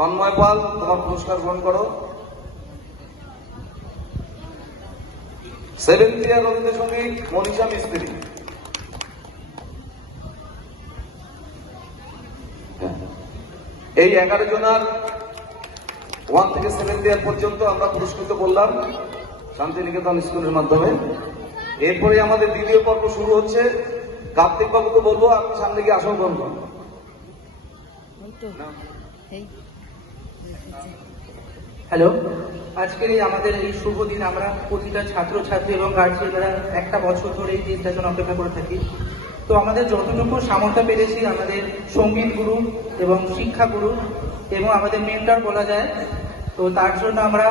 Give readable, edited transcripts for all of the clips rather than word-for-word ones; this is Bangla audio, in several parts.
তন্ময় পাল, তোমার পুরস্কার গ্রহণ করো। সেভেন্থ ইয়ার রবীন্দ্রসঙ্গীত মনীষা মিস্ত্রি। এই 11 জনার 1 থেকে 7th ইয়ার পর্যন্ত আমরা পুরস্কৃত করলাম শান্তিনিকেতন স্কুলের মাধ্যমে। এরপরে আমাদের দ্বিতীয় পর্ব শুরু হচ্ছে। কার্তিক বাবুকে বলবো আপনি সামনে গিয়ে আসন গ্রহণ করুন। হ্যালো, আজকের আমাদের এই শুভ দিন আমরা প্রতিটা ছাত্রছাত্রী এবং গার্জিয়ানরা একটা বছর ধরে এই দিনটার জন্য অপেক্ষা করে থাকি। তো আমাদের যতটুকু সামর্থ্য পেরেছি আমাদের সঙ্গীত গুরু এবং শিক্ষা গুরু এবং আমাদের মেন্টর বলা যায়, তো তার জন্য আমরা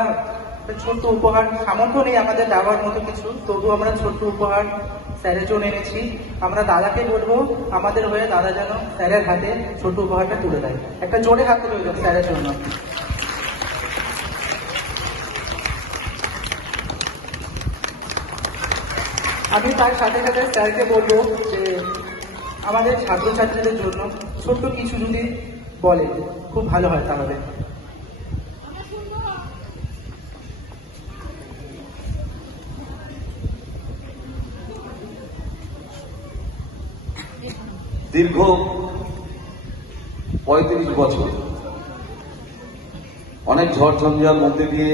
ছোট্ট উপহার, সামর্থ্য নেই আমাদের দেওয়ার মতো কিছু, তবু আমরা ছোট্ট উপহার স্যারের জন্য এনেছি। আমরা দাদাকে বলবো আমাদের হয়ে দাদা যেন স্যারের হাতে ছোট্ট উপহারটা তুলে দেয়। একটা জোরে হাতে রইল স্যারের জন্য। আমি তার সাথে সাথে স্যারকে বলবো যে আমাদের ছাত্রছাত্রীদের জন্য ছোট্ট কিছু যদি বলে খুব ভালো হয় তাহলে। দীর্ঘ 35 বছর অনেক ঝড় ঝঞ্ঝার মধ্যে দিয়ে,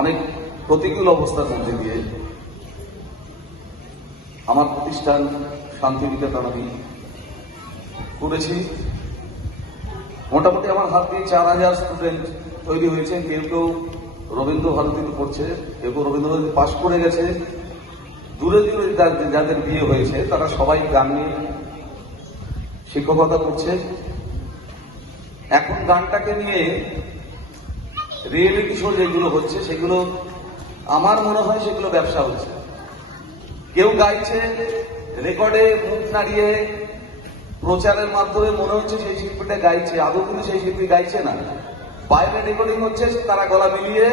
অনেক প্রতিকূল অবস্থার মধ্যে দিয়ে আমার প্রতিষ্ঠান শান্তিনিকেতন আমি করেছি। মোটামুটি আমার হাত দিয়ে 4000 স্টুডেন্ট তৈরি হয়েছে। কেউ কেউ রবীন্দ্র ভারতীতে পড়ছে, কেউ কেউ রবীন্দ্র ভারতী পাশ করে গেছে। দূরে দূরে যাদের বিয়ে হয়েছে তারা সবাই গান নিয়ে শিক্ষকতা করছে। এখন গানটাকে নিয়ে রিয়েলিটি শো যেগুলো হচ্ছে সেগুলো আমার মনে হয় সেগুলো ব্যবসা হচ্ছে। কেউ গাইছে রেকর্ডে মুখ নাড়িয়ে প্রচারের মাধ্যমে মনে হচ্ছে সেই শিল্পীটা গাইছে, আদৌ কিন্তু সেই শিল্পী গাইছে না। বাইরে রেকর্ডিং হচ্ছে, তারা গলা মিলিয়ে।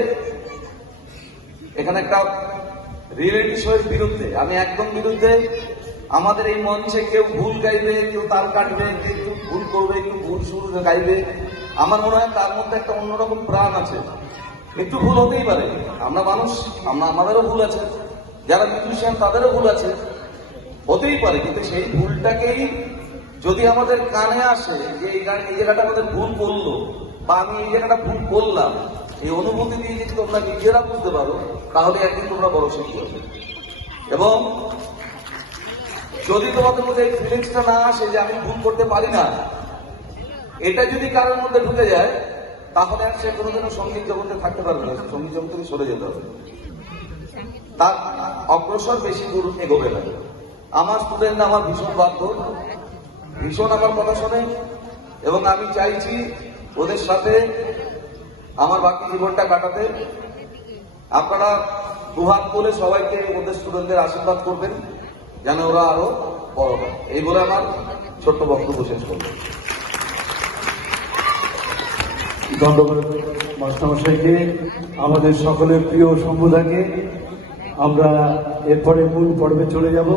এখানে একটা রিয়েলিটি শো এর বিরুদ্ধে আমি একদম বিরুদ্ধে। আমাদের এই মঞ্চে কেউ ভুল গাইবে, কেউ তাল কাটবে, কেউ ভুল করবে, কেউ ভুল সুর গাইবে। আমার মনে হয় তার মধ্যে একটা অন্যরকম প্রাণ আছে। একটু ভুল হতেই পারে, আমরা মানুষ, আমাদেরও ভুল আছে, যারা মিউজিশিয়ান তাদেরও ভুল আছে, হতেই পারে। কিন্তু সেই ভুলটাকেই যদি আমাদের কানে আসে যে এই জায়গাটা আমাদের ভুল করলো বা আমি এই জায়গাটা ভুল করলাম, এই অনুভূতি দিয়ে যদি তোমরা নিজেরা বুঝতে পারো তাহলে একদিন তোমরা বড় শিল্পী হবে। এবং যদি তোমাদের মধ্যে এই ফিলিংসটা না আসে যে আমি ভুল করতে পারি না, এটা যদি কারোর মধ্যে ঢুকে যায় তাহলে আর সে কোনোদিনও সঙ্গীত জগতে থাকতে পারবে না, সঙ্গীত জগৎ থেকে সরে যেতে হবে, তার অগ্রসর বেশি দূর এগোবে না। আমার স্টুডেন্ট আমার ভীষণ বাধ্য, ভীষণ আমার কথা শোনে এবং আমি চাইছি ওদের সাথে আমার বাকি জীবনটা কাটাতে। আপনারা দুহাত বলে সবাইকে ওদের স্টুডেন্টদের আশীর্বাদ করবেন যেন ওরা আরো বড় হয়। এই বলে আমার ছোট্ট বক্তব্য শেষ করব। ধন্যবাদ মাস্টারমশাইকে, আমাদের সকলের প্রিয় সম্বোধাকে। আমরা এরপরে মূল পর্বে চলে যাব।